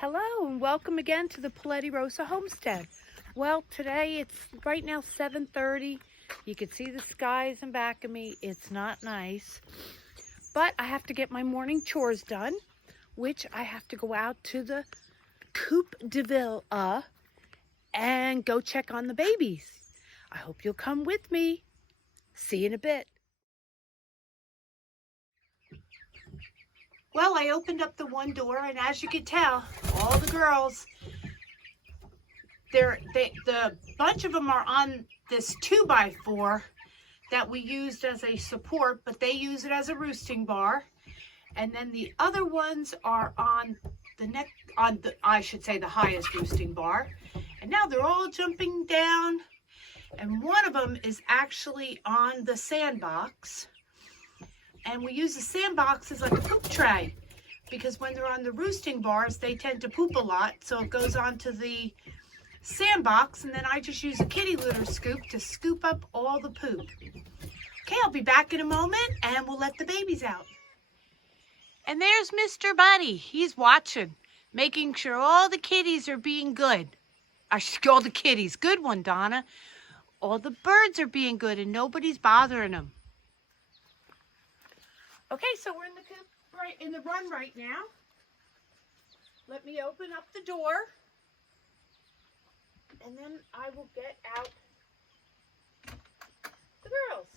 Hello and welcome again to the Polettirosa Homestead. Well, today it's right now 7:30. You can see the skies in back of me. It's not nice, but I have to get my morning chores done, which I have to go out to the Coupe de Ville and go check on the babies. I hope you'll come with me. See you in a bit. Well, I opened up the one door, and as you can tell, all the girls, the bunch of them are on this 2x4 that we used as a support, but they use it as a roosting bar. And then the other ones are on I should say the highest roosting bar. And now they're all jumping down, and one of them is actually on the sandbox. And we use the sandbox as like a poop tray, because when they're on the roosting bars, they tend to poop a lot. So it goes onto the sandbox, and then I just use a kitty litter scoop to scoop up all the poop. Okay, I'll be back in a moment, and we'll let the babies out. And there's Mr. Buddy. He's watching, making sure all the kitties are being good. All the kitties. Good one, Donna. All the birds are being good, and nobody's bothering them. Okay, so we're in the coop, in the run right now. Let me open up the door, and then I will get out the girls.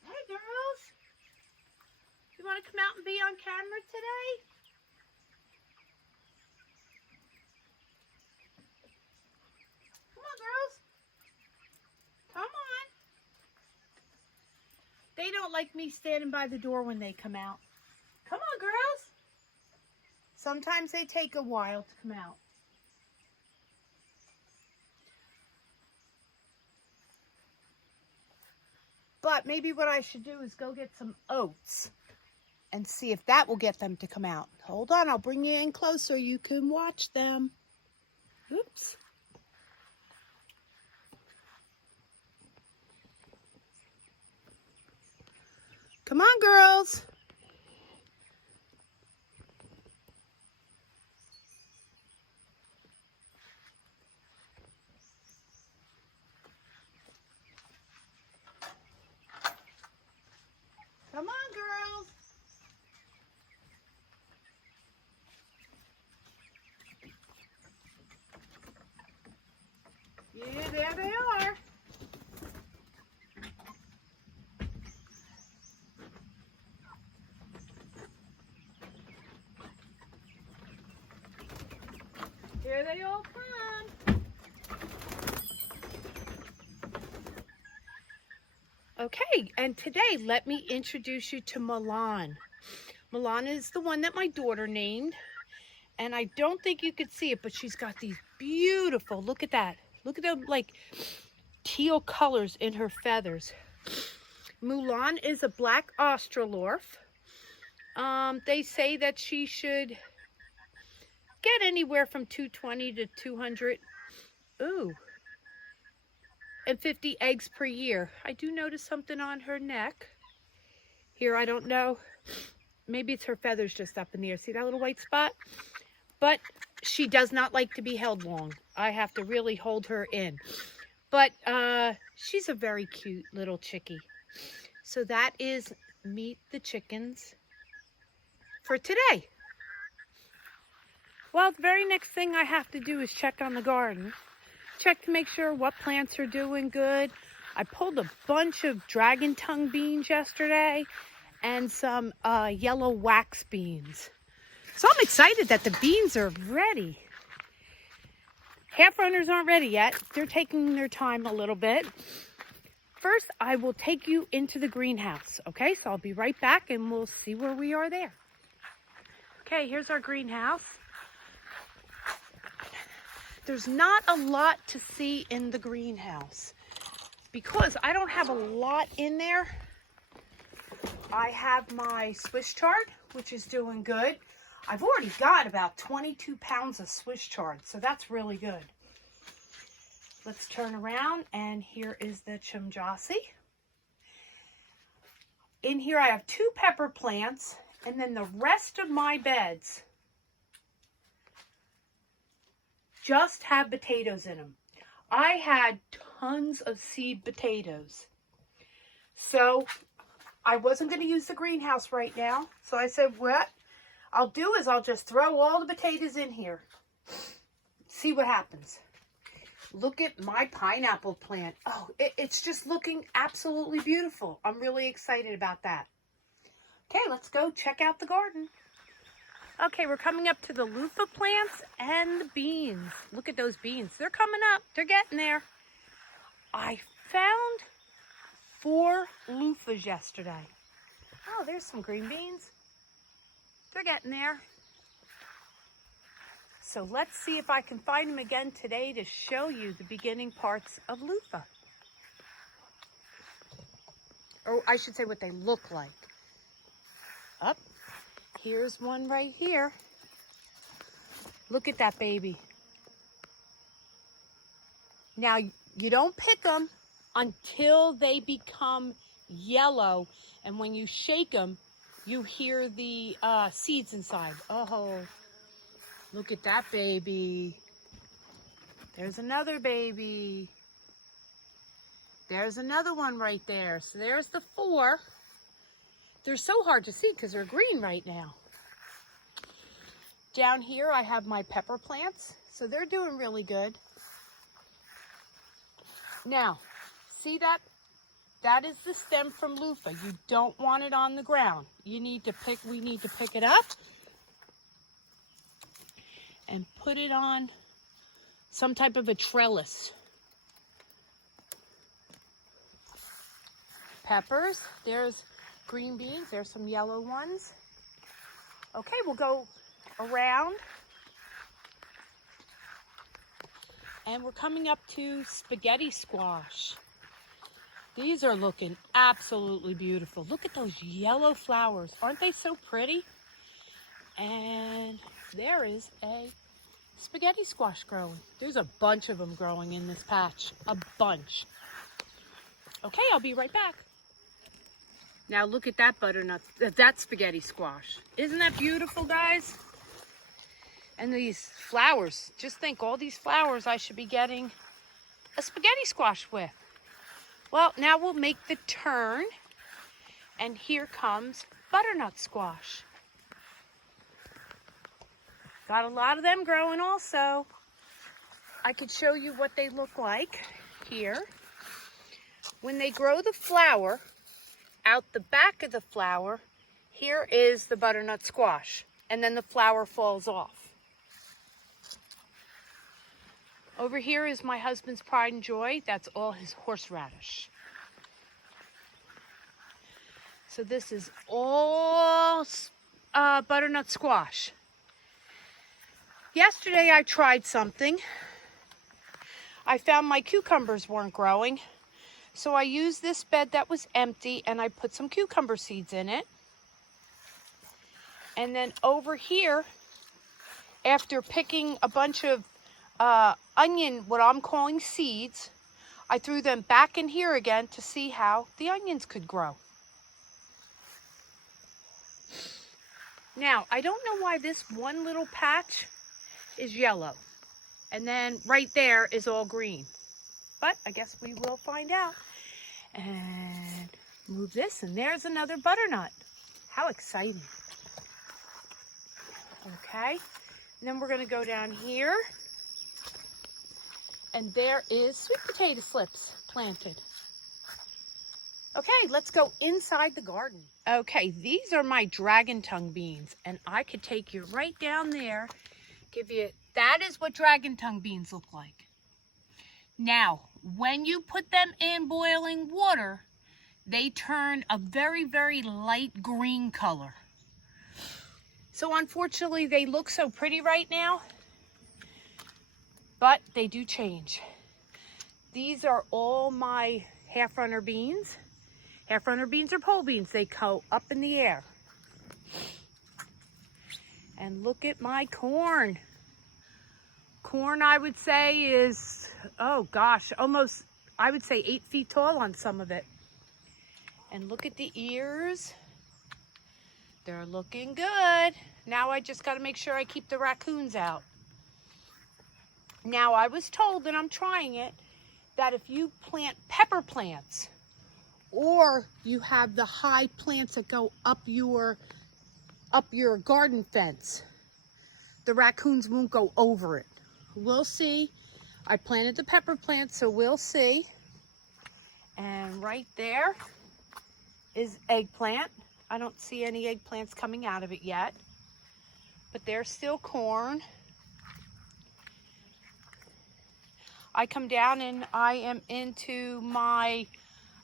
Hey, girls. You want to come out and be on camera today? Come on, girls. Come on. They don't like me standing by the door when they come out. Come on, girls. Sometimes they take a while to come out. But maybe what I should do is go get some oats and see if that will get them to come out. Hold on, I'll bring you in closer. You can watch them. Oops. Come on, girls. Come on, girls. Yeah, there they are. Here they all come. Okay, and today let me introduce you to Mulan. Mulan is the one that my daughter named, and I don't think you could see it, but she's got these beautiful, look at that. Look at them like teal colors in her feathers. Mulan is a black Australorf. They say that she should get anywhere from 220 to 200. Ooh. And 50 eggs per year. I do notice something on her neck. Here, I don't know. Maybe it's her feathers just up in the air. See that little white spot? But she does not like to be held long. I have to really hold her in. But she's a very cute little chickie. So that is Meet the Chickens for today. Well, the very next thing I have to do is check on the garden. Check to make sure what plants are doing good. I pulled a bunch of dragon tongue beans yesterday and some yellow wax beans. So I'm excited that the beans are ready. Half runners aren't ready yet. They're taking their time a little bit. First, I will take you into the greenhouse. Okay, so I'll be right back and we'll see where we are there. Okay, here's our greenhouse. There's not a lot to see in the greenhouse because I don't have a lot in there. I have my Swiss chard, which is doing good. I've already got about 22 pounds of Swiss chard, so that's really good. Let's turn around, and here is the chumjasi. In here I have 2 pepper plants And then the rest of my beds just have potatoes in them. I had tons of seed potatoes. So I wasn't going to use the greenhouse right now. So I said, what I'll do is I'll just throw all the potatoes in here. See what happens. Look at my pineapple plant. Oh, it's just looking absolutely beautiful. I'm really excited about that. Okay, let's go check out the garden. Okay, we're coming up to the loofah plants and the beans. Look at those beans. They're coming up. They're getting there. I found 4 loofahs yesterday. Oh, there's some green beans. They're getting there. So let's see if I can find them again today to show you the beginning parts of loofah. Or I should say what they look like. Up. Here's one right here. Look at that baby. Now, you don't pick them until they become yellow. And when you shake them, you hear the seeds inside. Oh, look at that baby. There's another baby. There's another one right there. So there's the 4. They're so hard to see because they're green right now. Down here I have my pepper plants. So they're doing really good. Now, see that? That is the stem from loofah. You don't want it on the ground. We need to pick it up and put it on some type of a trellis. Peppers, there's green beans, there's some yellow ones. Okay, we'll go around. And we're coming up to spaghetti squash. These are looking absolutely beautiful. Look at those yellow flowers. Aren't they so pretty? And there is a spaghetti squash growing. There's a bunch of them growing in this patch. A bunch. Okay, I'll be right back. Now look at that butternut, that spaghetti squash. Isn't that beautiful, guys? And these flowers, just think all these flowers I should be getting a spaghetti squash with. Well, now we'll make the turn, and here comes butternut squash. Got a lot of them growing also. I could show you what they look like here. When they grow the flower, out the back of the flower, here is the butternut squash, and then the flower falls off. Over here is my husband's pride and joy. That's all his horseradish. So this is all butternut squash. Yesterday I tried something. I found my cucumbers weren't growing. So I used this bed that was empty and I put some cucumber seeds in it. And then over here, after picking a bunch of onion, what I'm calling seeds, I threw them back in here again to see how the onions could grow. Now, I don't know why this one little patch is yellow. And then right there is all green. But I guess we will find out. And move this, and there's another butternut. How exciting. Okay, and then we're going to go down here. And there is sweet potato slips planted. Okay, let's go inside the garden. Okay, these are my dragon tongue beans, and I could take you right down there, that is what dragon tongue beans look like. Now, when you put them in boiling water, they turn a very, very light green color. So unfortunately, they look so pretty right now, but they do change. These are all my half-runner beans. Half-runner beans are pole beans. They go up in the air. And look at my corn. Corn, I would say, is, oh gosh, almost, I would say 8 feet tall on some of it. And look at the ears. They're looking good. Now I just got to make sure I keep the raccoons out. Now I was told, and I'm trying it, that if you plant pepper plants, or you have the high plants that go up your garden fence, the raccoons won't go over it. We'll see. I planted the pepper plants, so we'll see. And right there is eggplant. I don't see any eggplants coming out of it yet, but there's still corn. I come down and I am into my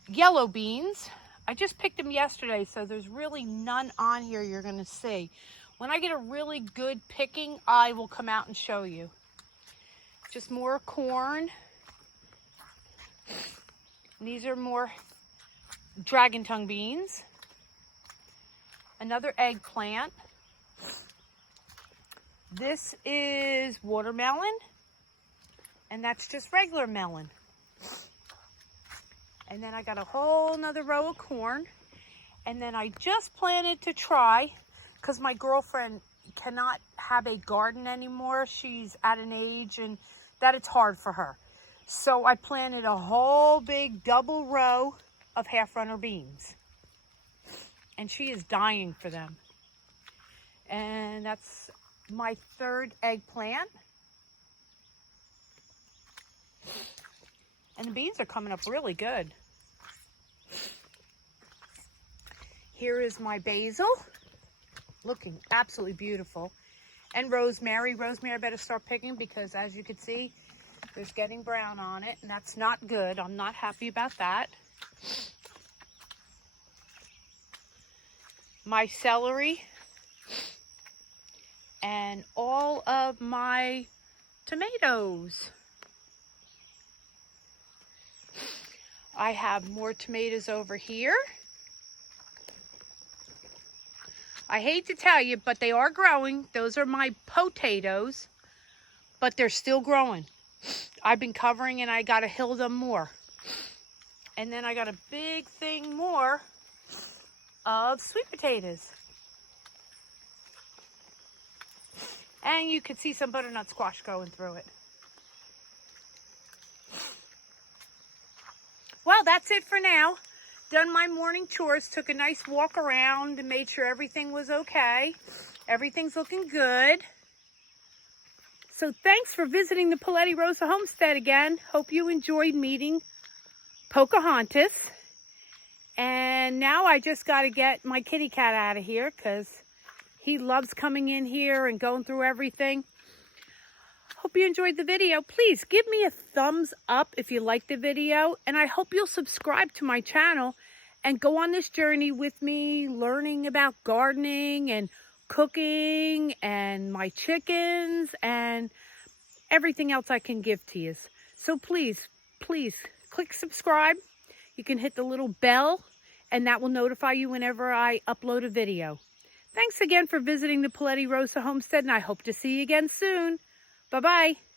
yellow beans. I just picked them yesterday, so there's really none on here you're going to see. When I get a really good picking, I will come out and show you. Just more corn. And these are more dragon tongue beans. Another eggplant. This is watermelon. And that's just regular melon. And then I got a whole nother row of corn. And then I just planted to try, because my girlfriend cannot have a garden anymore. She's at an age and that it's hard for her. So I planted a whole big double row of half-runner beans. And she is dying for them. And that's my third eggplant. And the beans are coming up really good. Here is my basil, looking absolutely beautiful. And rosemary. Rosemary I better start picking, because as you can see, there's getting brown on it, and that's not good. I'm not happy about that. My celery and all of my tomatoes. I have more tomatoes over here. I hate to tell you, but they are growing. Those are my potatoes, but they're still growing. I've been covering, and I got to hill them more. And then I got a big thing more of sweet potatoes. And you can see some butternut squash going through it. Well, that's it for now. Done my morning chores, took a nice walk around and made sure everything was okay. Everything's looking good. So thanks for visiting the Polettirosa Homestead again. Hope you enjoyed meeting Pocahontas. And now I just got to get my kitty cat out of here, because he loves coming in here and going through everything. Hope you enjoyed the video. Please give me a thumbs up if you liked the video. And I hope you'll subscribe to my channel and go on this journey with me, learning about gardening and cooking and my chickens and everything else I can give to you. So please, please click subscribe. You can hit the little bell, and that will notify you whenever I upload a video. Thanks again for visiting the Polettirosa Homestead, and I hope to see you again soon. Bye-bye.